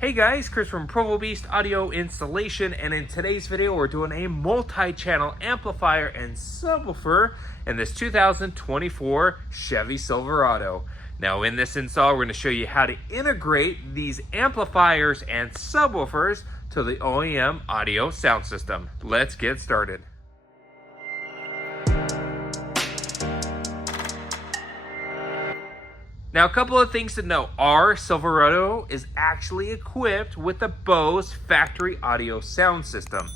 Hey guys, Chris from Provo Beast Audio Installation, and in today's video we're doing a multi-channel amplifier and subwoofer in this 2024 Chevy Silverado. Now in this install we're going to show you how to integrate these amplifiers and subwoofers to the OEM audio sound system. Let's get started. Now, a couple of things to note. Our Silverado is actually equipped with the Bose factory audio sound system.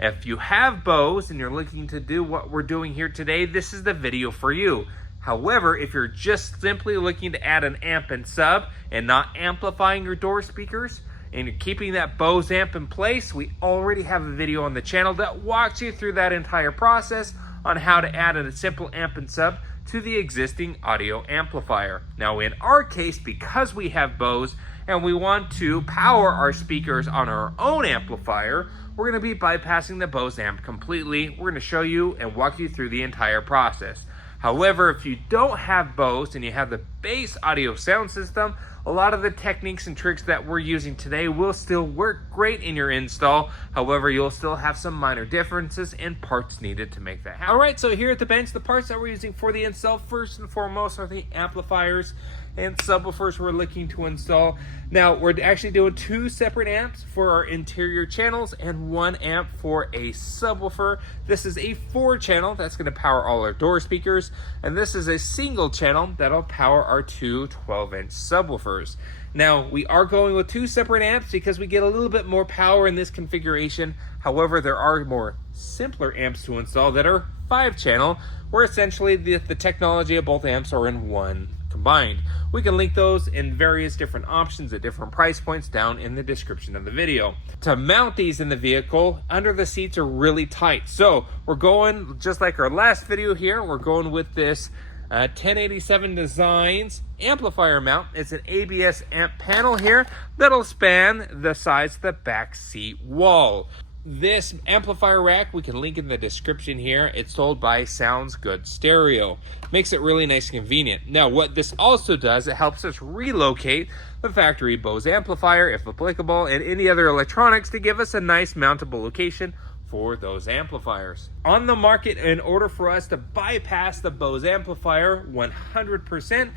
If you have Bose and you're looking to do what we're doing here today, this is the video for you. However, if you're just simply looking to add an amp and sub and not amplifying your door speakers, and you're keeping that Bose amp in place, we already have a video on the channel that walks you through that entire process on how to add a simple amp and sub to the existing audio amplifier. Now in our case, because we have Bose and we want to power our speakers on our own amplifier, we're going to be bypassing the Bose amp completely. We're going to show you and walk you through the entire process. However, if you don't have Bose and you have the base audio sound system, a lot of the techniques and tricks that we're using today will still work great in your install. However, you'll still have some minor differences and parts needed to make that happen. All right, so here at the bench, the parts that we're using for the install, first and foremost, are the amplifiers and subwoofers we're looking to install. Now, we're actually doing two separate amps for our interior channels and one amp for a subwoofer. This is a 4-channel that's going to power all our door speakers, and this is a single channel that'll power our two 12-inch subwoofers. Now, we are going with two separate amps because we get a little bit more power in this configuration. However, there are more simpler amps to install that are 5-channel, where essentially the technology of both amps are in one combined. We can link those in various different options at different price points down in the description of the video. To mount these in the vehicle, under the seats are really tight. So we're going, just like our last video here, we're going with this 1087 Designs amplifier mount. It's an ABS amp panel here that'll span the sides of the back seat wall. This amplifier rack, we can link in the description here. It's sold by Sounds Good Stereo. Makes it really nice and convenient. Now, what this also does, it helps us relocate the factory Bose amplifier, if applicable, and any other electronics to give us a nice mountable location for those amplifiers. On the market, in order for us to bypass the Bose amplifier 100%,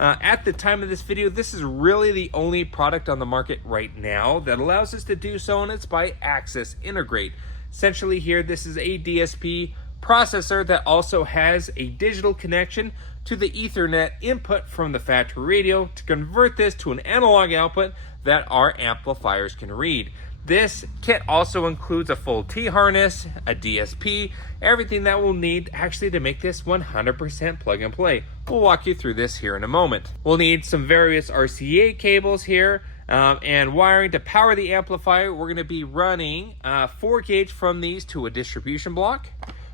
at the time of this video, this is really the only product on the market right now that allows us to do so, and it's by Access Integrate. Essentially here, this is a DSP processor that also has a digital connection to the Ethernet input from the factory radio to convert this to an analog output that our amplifiers can read. This kit also includes a full T-harness, a DSP, everything that we'll need actually to make this 100% plug and play. We'll walk you through this here in a moment. We'll need some various RCA cables here and wiring to power the amplifier. We're going to be running 4 gauge from these to a distribution block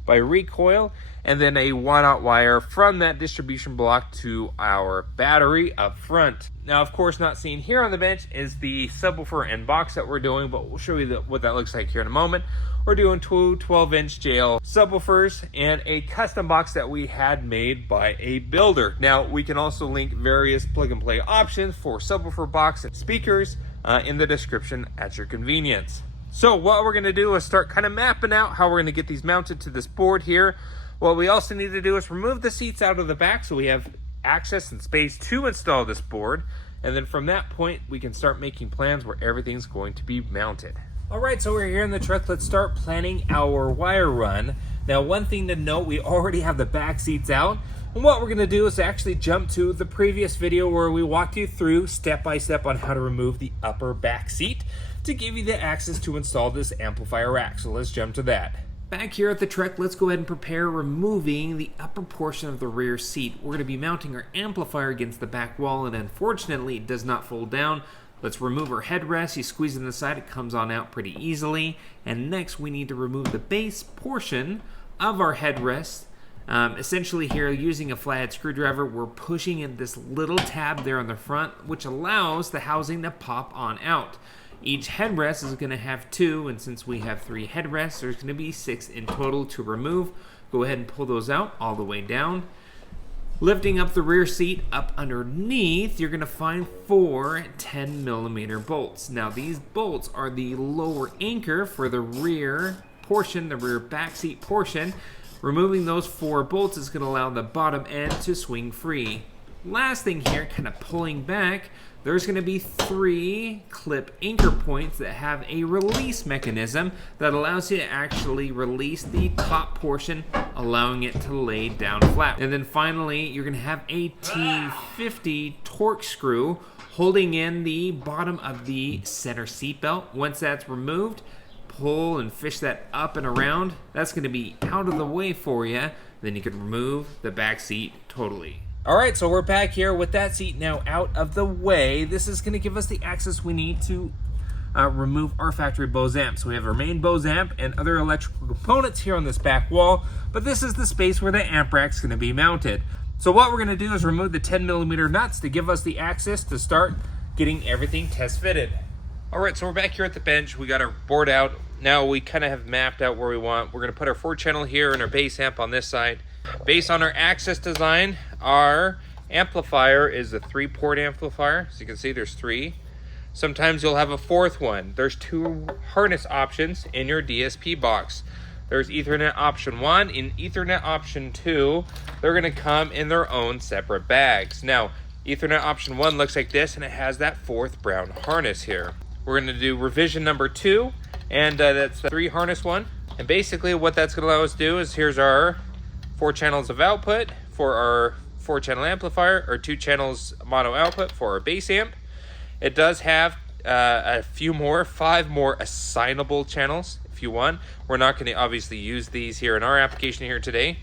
by recoil, and then a 1-aught wire from that distribution block to our battery up front. Now, of course, not seen here on the bench is the subwoofer and box that we're doing, but we'll show you what that looks like here in a moment. We're doing two 12-inch JL subwoofers and a custom box that we had made by a builder. Now, we can also link various plug-and-play options for subwoofer box and speakers in the description at your convenience. So what we're going to do is start kind of mapping out how we're going to get these mounted to this board here. What we also need to do is remove the seats out of the back so we have access and space to install this board. And then from that point, we can start making plans where everything's going to be mounted. All right, so we're here in the truck. Let's start planning our wire run. Now, one thing to note, we already have the back seats out. And what we're going to do is actually jump to the previous video where we walked you through step by step on how to remove the upper back seat to give you the access to install this amplifier rack. So let's jump to that. Back here at the truck, let's go ahead and prepare removing the upper portion of the rear seat. We're going to be mounting our amplifier against the back wall, and unfortunately it does not fold down. Let's remove our headrest. You squeeze it in the side, it comes on out pretty easily. And next we need to remove the base portion of our headrest. Essentially here, using a flathead screwdriver, we're pushing in this little tab there on the front, which allows the housing to pop on out. Each headrest is going to have 2, and since we have 3 headrests, there's going to be 6 in total to remove. Go ahead and pull those out all the way down. Lifting up the rear seat up underneath, you're going to find 4 10mm bolts. Now these bolts are the lower anchor for the rear portion, the rear back seat portion. Removing those 4 bolts is going to allow the bottom end to swing free. Last thing here, kind of pulling back, there's going to be 3 clip anchor points that have a release mechanism that allows you to actually release the top portion, allowing it to lay down flat. And then finally, you're going to have a T50 torque screw holding in the bottom of the center seat belt. Once that's removed, pull and fish that up and around. That's going to be out of the way for you. Then you can remove the back seat totally. All right, so we're back here with that seat now out of the way. This is going to give us the access we need to remove our factory Bose amp. So we have our main Bose amp and other electrical components here on this back wall, but this is the space where the amp rack's going to be mounted. So what we're going to do is remove the 10mm nuts to give us the access to start getting everything test fitted. All right, so we're back here at the bench. We got our board out. Now we kind of have mapped out where we want. We're going to put our 4-channel here and our bass amp on this side. Based on our access design, our amplifier is a 3-port amplifier. So you can see there's 3. Sometimes you'll have a 4th one. There's 2 harness options in your DSP box. There's Ethernet option 1 and Ethernet option 2. They're going to come in their own separate bags. Now, Ethernet option 1 looks like this, and it has that 4th brown harness here. We're going to do revision number 2, and that's the 3 harness one. And basically what that's going to allow us to do is here's our 4 channels of output for our 4-channel amplifier, or 2 channels mono output for our bass amp. It does have a few more, 5 more assignable channels if you want. We're not going to obviously use these here in our application here today.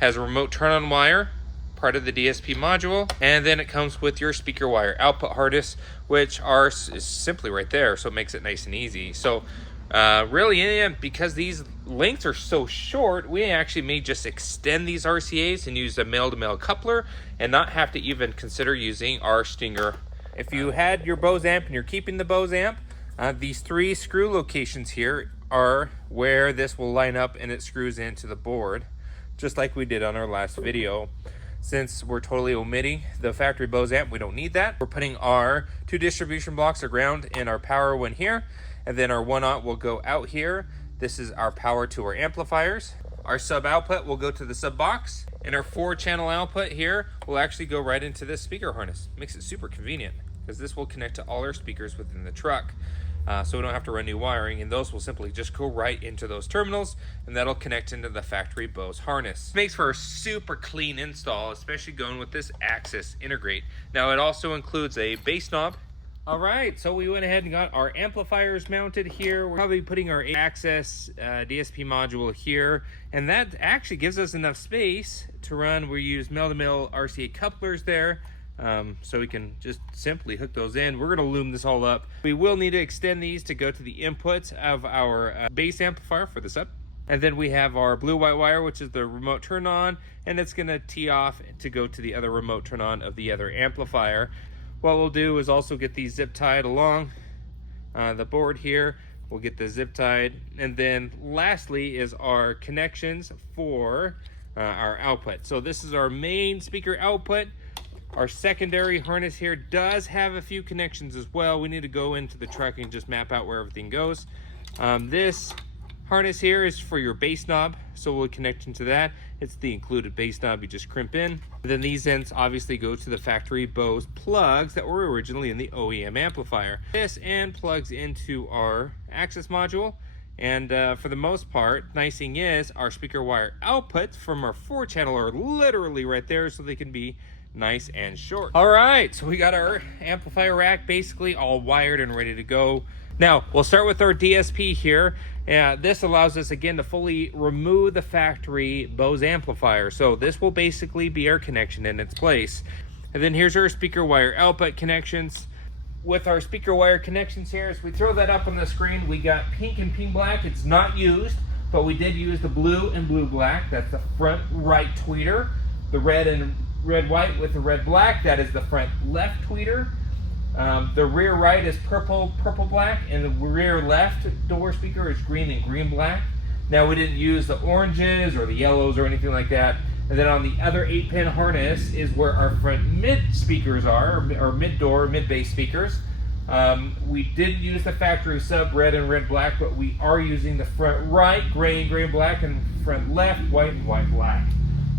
Has a remote turn-on wire, part of the DSP module, and then it comes with your speaker wire output harness, which is simply right there, so it makes it nice and easy. So really, because these lengths are so short, we actually may just extend these RCAs and use a male-to-male coupler and not have to even consider using our Stinger. If you had your Bose amp and you're keeping the Bose amp, these 3 screw locations here are where this will line up and it screws into the board, just like we did on our last video. Since we're totally omitting the factory Bose amp, we don't need that. We're putting our 2 distribution blocks of ground and our power one here, and then our 1-aught will go out here. This is our power to our amplifiers. Our sub output will go to the sub box, and our 4-channel output here will actually go right into this speaker harness. Makes it super convenient because this will connect to all our speakers within the truck. So we don't have to run new wiring, and those will simply just go right into those terminals, and that'll connect into the factory Bose harness. Makes for a super clean install, especially going with this Axis Integrate. Now it also includes a bass knob. All right, so we went ahead and got our amplifiers mounted here. We're probably putting our Access DSP module here, and that actually gives us enough space to run. We use male-to-male RCA couplers there, so we can just simply hook those in. We're gonna loom this all up. We will need to extend these to go to the inputs of our bass amplifier for the sub. And then we have our blue-white wire, which is the remote turn-on, and it's gonna tee off to go to the other remote turn-on of the other amplifier. What we'll do is also get these zip tied along the board here. We'll get the zip tied. And then lastly is our connections for our output. So this is our main speaker output. Our secondary harness here does have a few connections as well. We need to go into the truck and just map out where everything goes. This harness here is for your bass knob, so we'll connect into that. It's the included bass knob you just crimp in. Then these ends obviously go to the factory Bose plugs that were originally in the OEM amplifier. This end plugs into our Axis module, and for the most part, nice thing is our speaker wire outputs from our 4-channel are literally right there, so they can be nice and short. All right, so we got our amplifier rack basically all wired and ready to go. Now, we'll start with our DSP here. This allows us, again, to fully remove the factory Bose amplifier. So this will basically be our connection in its place. And then here's our speaker wire output connections. With our speaker wire connections here, as we throw that up on the screen, we got pink and pink black. It's not used, but we did use the blue and blue black. That's the front right tweeter. The red and red white with the red black, that is the front left tweeter. The rear right is purple black, and the rear left door speaker is green and green black. Now we didn't use the oranges or the yellows or anything like that. And then on the other 8-pin harness is where our front mid speakers are, or mid-door, mid-bass speakers. We did use the factory sub red and red black, but we are using the front right gray and gray and black, and front left white and white black.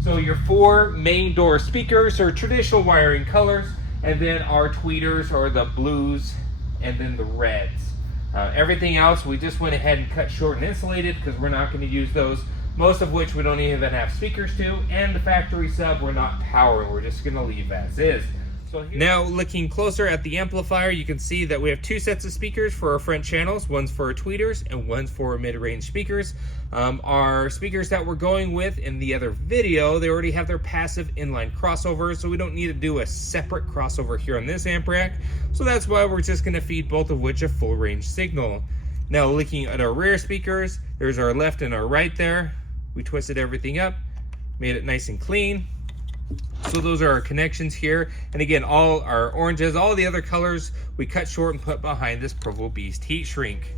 So your 4 main door speakers are traditional wiring colors, and then our tweeters are the blues and then the reds. Everything else we just went ahead and cut short and insulated because we're not going to use those, most of which we don't even have speakers to, and the factory sub we're not powering, we're just going to leave as is. Now looking closer at the amplifier, you can see that we have 2 sets of speakers for our front channels. One's for our tweeters and one's for our mid-range speakers. Our speakers that we're going with in the other video, they already have their passive inline crossovers, so we don't need to do a separate crossover here on this amp rack. So that's why we're just going to feed both of which a full range signal. Now looking at our rear speakers, there's our left and our right there. We twisted everything up, made it nice and clean. So those are our connections here. And again, all our oranges, all the other colors, we cut short and put behind this Provo Beast heat shrink.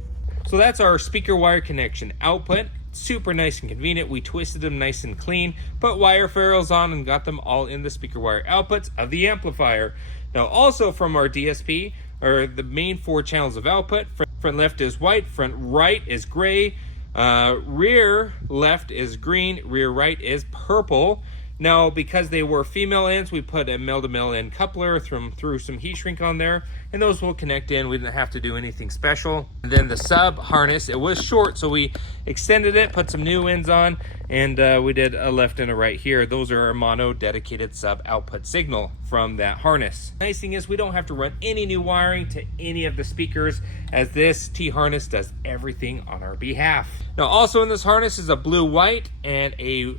So that's our speaker wire connection output. Super nice and convenient. We twisted them nice and clean, put wire ferrules on, and got them all in the speaker wire outputs of the amplifier. Now also from our DSP are the main 4 channels of output. Front left is white, front right is gray, rear left is green, rear right is purple. Now, because they were female ends, we put a male-to-male end coupler through some heat shrink on there, and those will connect in. We didn't have to do anything special. And then the sub harness, it was short, so we extended it, put some new ends on, and we did a left and a right here. Those are our mono dedicated sub output signal from that harness. Nice thing is we don't have to run any new wiring to any of the speakers, as this T-harness does everything on our behalf. Now, also in this harness is a blue-white and a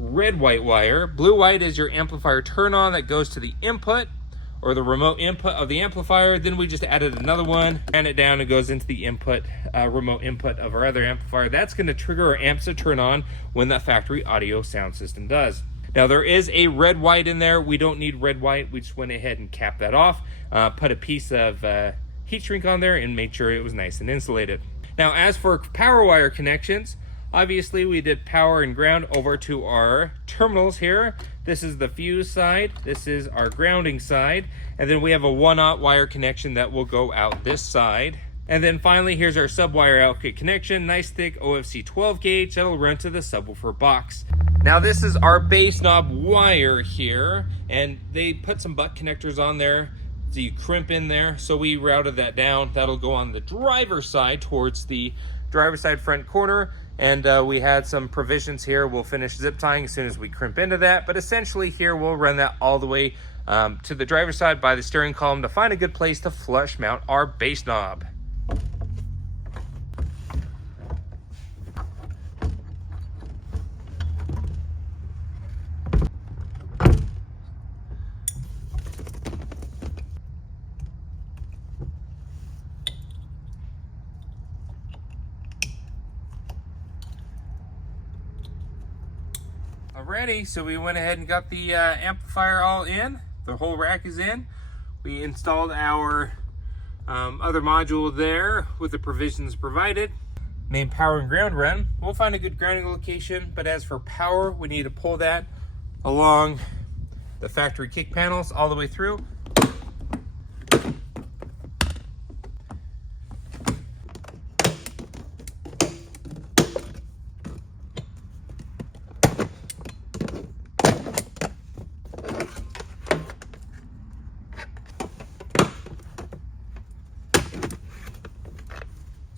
red-white wire. Blue-white is your amplifier turn-on that goes to the input or the remote input of the amplifier. Then we just added another one, ran it down, and goes into the input, remote input of our other amplifier. That's going to trigger our amps to turn on when that factory audio sound system does. Now there is a red-white in there. We don't need red-white. We just went ahead and capped that off, put a piece of heat shrink on there, and made sure it was nice and insulated. Now as for power wire connections, obviously we did power and ground over to our terminals here. This is the fuse side, this is our grounding side, and then we have a 1/0 wire connection that will go out this side. And then finally, here's our sub-wire output connection, nice thick OFC 12 gauge that'll run to the subwoofer box. Now this is our bass knob wire here, and they put some butt connectors on there so you crimp in there, so we routed that down. That'll go on the driver's side towards the driver's side front corner. And we had some provisions here. We'll finish zip tying as soon as we crimp into that. But essentially here, we'll run that all the way to the driver's side by the steering column to find a good place to flush mount our bass knob. Alrighty, so we went ahead and got the amplifier all in. The whole rack is in. We installed our other module there with the provisions provided. Main power and ground run. We'll find a good grounding location, but as for power, we need to pull that along the factory kick panels all the way through.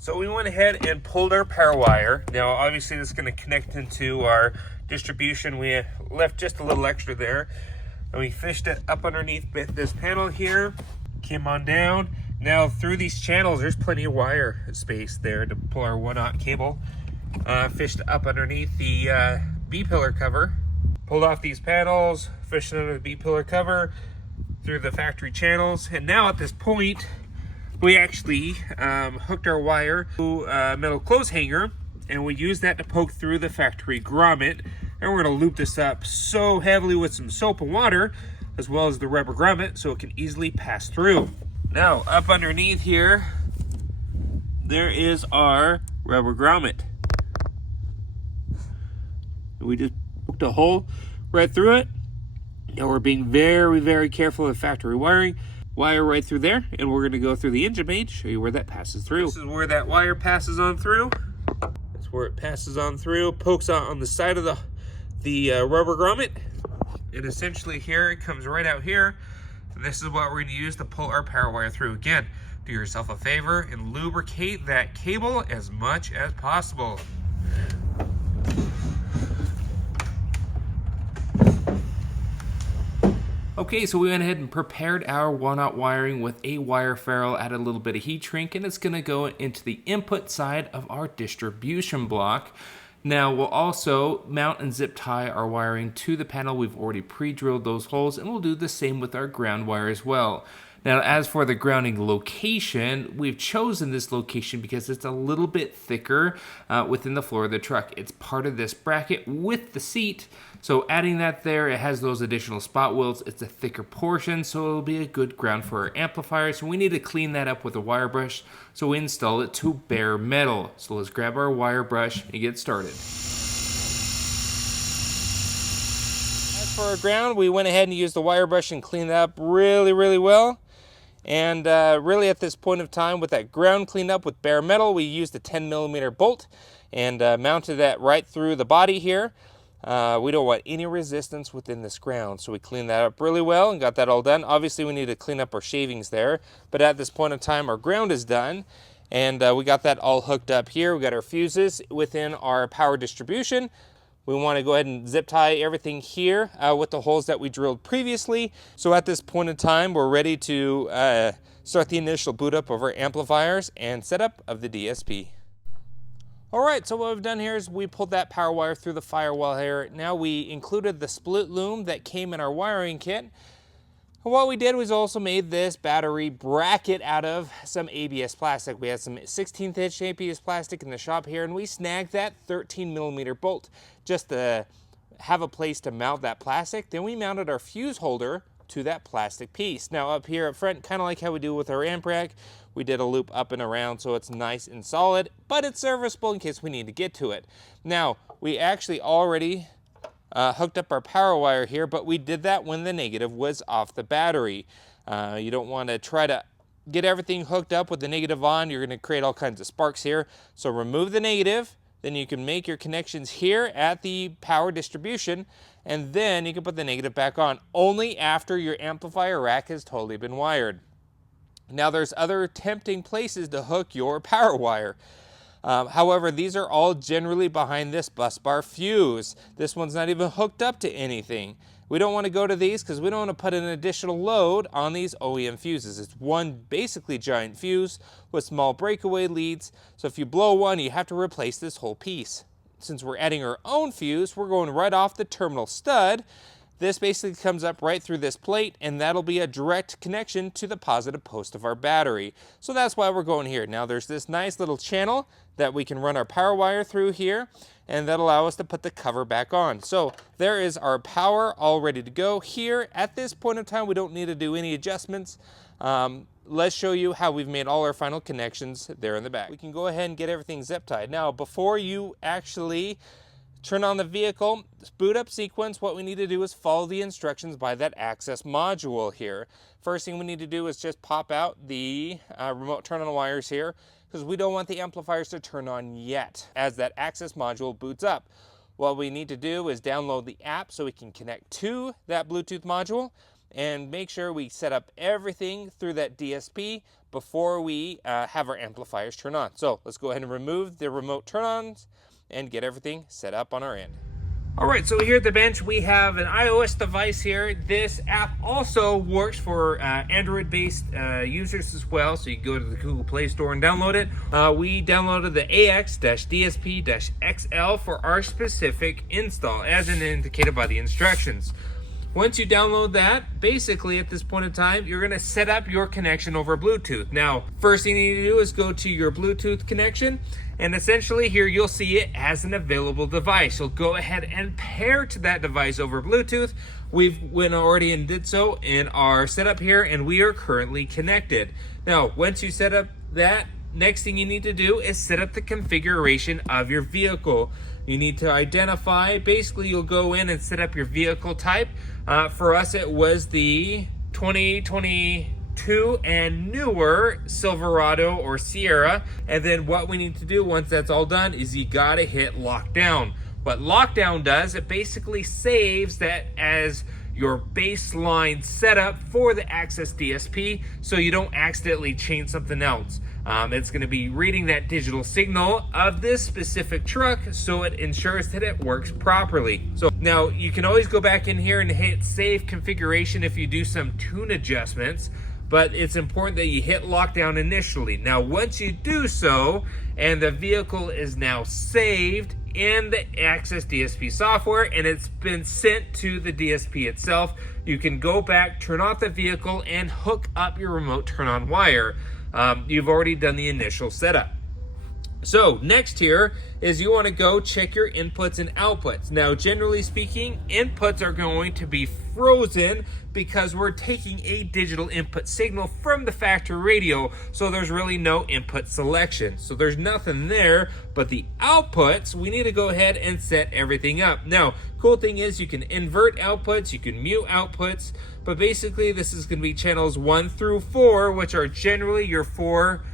So we went ahead and pulled our power wire. Now obviously this is going to connect into our distribution. We left just a little extra there, and we fished it up underneath this panel here, came on down. Now through these channels there's plenty of wire space there to pull our 1/0 cable. Fished up underneath the B-pillar cover, pulled off these panels, fished under the B-pillar cover through the factory channels, and now at this point we actually hooked our wire to a metal clothes hanger, and we used that to poke through the factory grommet. And we're going to loop this up so heavily with some soap and water, as well as the rubber grommet, so it can easily pass through. Now, up underneath here, there is our rubber grommet. We just poked a hole right through it. Now we're being very, very careful of factory wiring. Wire right through there, and we're going to go through the engine bay to show you where that passes through. This is where that wire passes on through. That's where it passes on through, pokes out on the side of the rubber grommet. And essentially here, it comes right out here. And this is what we're going to use to pull our power wire through. Again, do yourself a favor and lubricate that cable as much as possible. Okay, so we went ahead and prepared our wall-nut wiring with a wire ferrule, added a little bit of heat shrink, and it's going to go into the input side of our distribution block. Now we'll also mount and zip tie our wiring to the panel. We've already pre-drilled those holes, and we'll do the same with our ground wire as well. Now, as for the grounding location, we've chosen this location because it's a little bit thicker within the floor of the truck. It's part of this bracket with the seat, so adding that there, it has those additional spot welds. It's a thicker portion, so it'll be a good ground for our amplifier. So we need to clean that up with a wire brush, so we install it to bare metal. So let's grab our wire brush and get started. As for our ground, we went ahead and used the wire brush and cleaned it up really, really well. And really at this point of time, with that ground cleaned up with bare metal, we used a 10mm bolt and mounted that right through the body here. We don't want any resistance within this ground, so we cleaned that up really well and got that all done. Obviously, we need to clean up our shavings there, but at this point in time, our ground is done, and we got that all hooked up here. We got our fuses within our power distribution. We want to go ahead and zip tie everything here with the holes that we drilled previously. So at this point in time, we're ready to start the initial boot up of our amplifiers and setup of the DSP. All right, so what we've done here is we pulled that power wire through the firewall here. Now we included the split loom that came in our wiring kit. And what we did was also made this battery bracket out of some ABS plastic. We had some 16th inch ABS plastic in the shop here, and we snagged that 13mm bolt just to have a place to mount that plastic. Then we mounted our fuse holder to that plastic piece. Now up here up front, kind of like how we do with our amp rack, we did a loop up and around so it's nice and solid, but it's serviceable in case we need to get to it. Now, we actually already hooked up our power wire here, but we did that when the negative was off the battery. You don't want to try to get everything hooked up with the negative on. You're going to create all kinds of sparks here. So remove the negative, then you can make your connections here at the power distribution, and then you can put the negative back on only after your amplifier rack has totally been wired. Now there's other tempting places to hook your power wire. However, these are all generally behind this bus bar fuse. This one's not even hooked up to anything. We don't want to go to these because we don't want to put an additional load on these OEM fuses. It's one basically giant fuse with small breakaway leads. So if you blow one, you have to replace this whole piece. Since we're adding our own fuse, we're going right off the terminal stud. This basically comes up right through this plate, and that'll be a direct connection to the positive post of our battery. So that's why we're going here. Now there's this nice little channel that we can run our power wire through here, and that'll allow us to put the cover back on. So there is our power all ready to go here. At this point in time, we don't need to do any adjustments. Let's show you how we've made all our final connections there in the back. We can go ahead and get everything zip tied. Now, before you actually turn on the vehicle, boot up sequence, what we need to do is follow the instructions by that access module here. First thing we need to do is just pop out the remote turn on wires here, because we don't want the amplifiers to turn on yet as that access module boots up. What we need to do is download the app so we can connect to that Bluetooth module and make sure we set up everything through that DSP before we have our amplifiers turn on. So let's go ahead and remove the remote turn-ons and get everything set up on our end. All right, so here at the bench, we have an iOS device here. This app also works for Android-based users as well, so you can go to the Google Play Store and download it. We downloaded the AX-DSP-XL for our specific install, as indicated by the instructions. Once you download that, basically at this point in time, you're going to set up your connection over Bluetooth. Now, first thing you need to do is go to your Bluetooth connection, and essentially here you'll see it as an available device. You'll go ahead and pair to that device over Bluetooth. We went already and did so in our setup here, and we are currently connected. Now, once you set up that next thing you need to do is set up the configuration of your vehicle. You need to identify, basically you'll go in and set up your vehicle type. For us it was the 2022 and newer Silverado or Sierra. And then what we need to do once that's all done is you gotta hit lockdown. What lockdown does, it basically saves that as your baseline setup for the Access DSP so you don't accidentally change something else. It's going to be reading that digital signal of this specific truck so it ensures that it works properly. So now you can always go back in here and hit save configuration if you do some tune adjustments, but it's important that you hit lockdown initially. Now once you do so and the vehicle is now saved in the Access DSP software and it's been sent to the DSP itself, you can go back, turn off the vehicle, and hook up your remote turn on wire. You've already done the initial setup. So next here is you want to go check your inputs and outputs. Now generally speaking, inputs are going to be frozen because we're taking a digital input signal from the factory radio, so there's really no input selection. So there's nothing there, but the outputs, we need to go ahead and set everything up. Now, cool thing is you can invert outputs, you can mute outputs, but basically this is going to be channels 1 through 4, which are generally your 4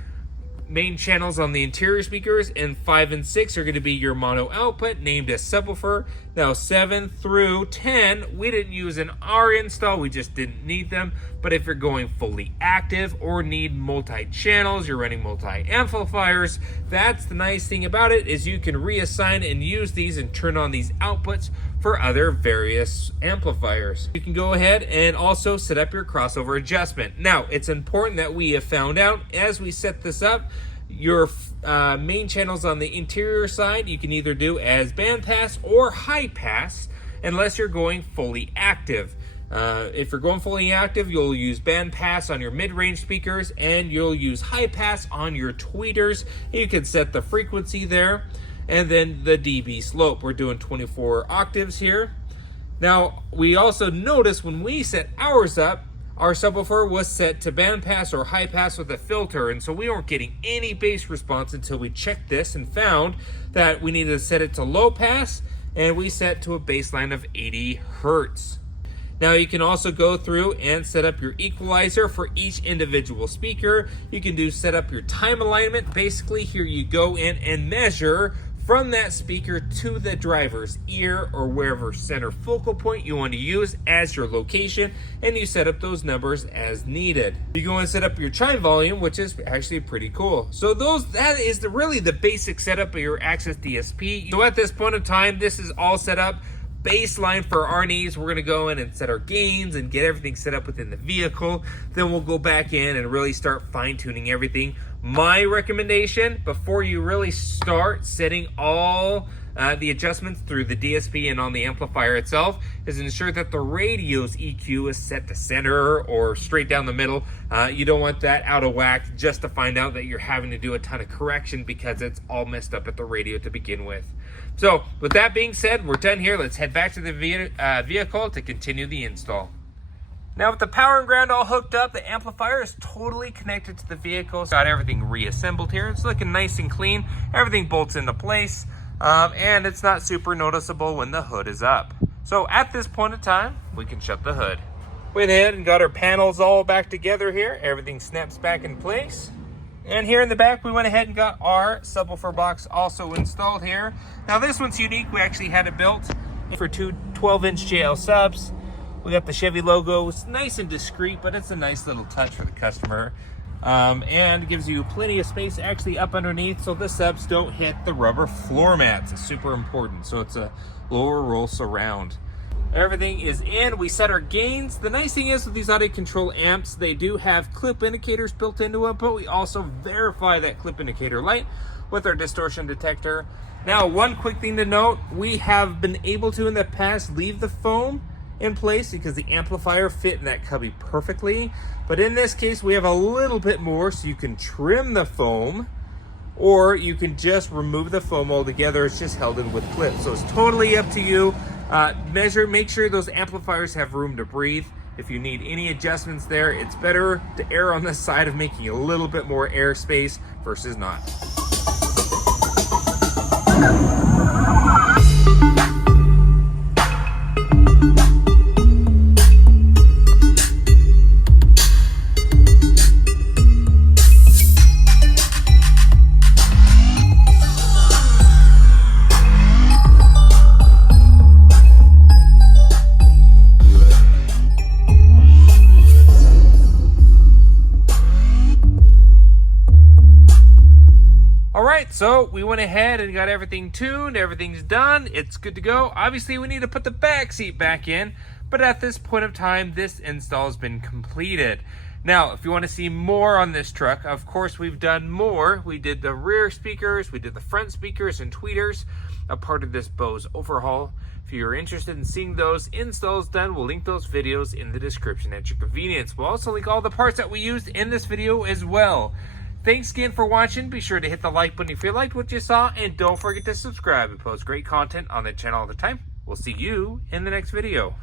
main channels on the interior speakers, and 5 and 6 are going to be your mono output named as subwoofer. Now 7 through 10 we didn't use in our install, we just didn't need them, but if you're going fully active or need multi-channels, you're running multi-amplifiers, that's the nice thing about it, is you can reassign and use these and turn on these outputs for other various amplifiers. You can go ahead and also set up your crossover adjustment. Now, it's important that we have found out as we set this up, your main channels on the interior side, you can either do as bandpass or high pass, unless you're going fully active. If you're going fully active, you'll use bandpass on your mid-range speakers, and you'll use high pass on your tweeters. You can set the frequency there. And then the dB slope, we're doing 24 octaves here. Now, we also notice when we set ours up, our subwoofer was set to bandpass or high pass with a filter, and so we weren't getting any bass response until we checked this and found that we needed to set it to low pass, and we set to a baseline of 80 hertz. Now you can also go through and set up your equalizer for each individual speaker. You can set up your time alignment. Basically, here you go in and measure from that speaker to the driver's ear or wherever center focal point you want to use as your location, and you set up those numbers as needed. You go and set up your chime volume, which is actually pretty cool. So that is really the basic setup of your Access DSP. So at this point in time, this is all set up. Baseline for our needs, we're going to go in and set our gains and get everything set up within the vehicle. Then we'll go back in and really start fine-tuning everything. My recommendation, before you really start setting all the adjustments through the DSP and on the amplifier itself, is ensure that the radio's EQ is set to center or straight down the middle. You don't want that out of whack just to find out that you're having to do a ton of correction because it's all messed up at the radio to begin with. So with that being said, we're done here. Let's head back to the vehicle to continue the install. Now with the power and ground all hooked up, the amplifier is totally connected to the vehicle. Got everything reassembled here. It's looking nice and clean. Everything bolts into place, and it's not super noticeable when the hood is up. So at this point in time, we can shut the hood. Went ahead and got our panels all back together here. Everything snaps back in place. And here in the back, we went ahead and got our subwoofer box also installed here. Now this one's unique. We actually had it built for two 12-inch JL subs. We got the Chevy logo. It's nice and discreet, but it's a nice little touch for the customer. And gives you plenty of space actually up underneath so the subs don't hit the rubber floor mats. It's super important. So it's a lower roll surround. Everything is in. We set our gains. The nice thing is with these audio control amps, they do have clip indicators built into them, but we also verify that clip indicator light with our distortion detector. Now, one quick thing to note, we have been able to in the past leave the foam in place because the amplifier fit in that cubby perfectly. But in this case, we have a little bit more, so you can trim the foam, or you can just remove the foam altogether. It's just held in with clips. So it's totally up to you. Make sure those amplifiers have room to breathe. If you need any adjustments there, it's better to err on the side of making a little bit more airspace versus not. Alright, so we went ahead and got everything tuned, everything's done, it's good to go. Obviously we need to put the back seat back in, but at this point of time, this install has been completed. Now, if you want to see more on this truck, of course we've done more. We did the rear speakers, we did the front speakers and tweeters, a part of this Bose overhaul. If you're interested in seeing those installs done, we'll link those videos in the description at your convenience. We'll also link all the parts that we used in this video as well. Thanks again for watching. Be sure to hit the like button if you liked what you saw, and don't forget to subscribe. We post great content on the channel all the time. We'll see you in the next video.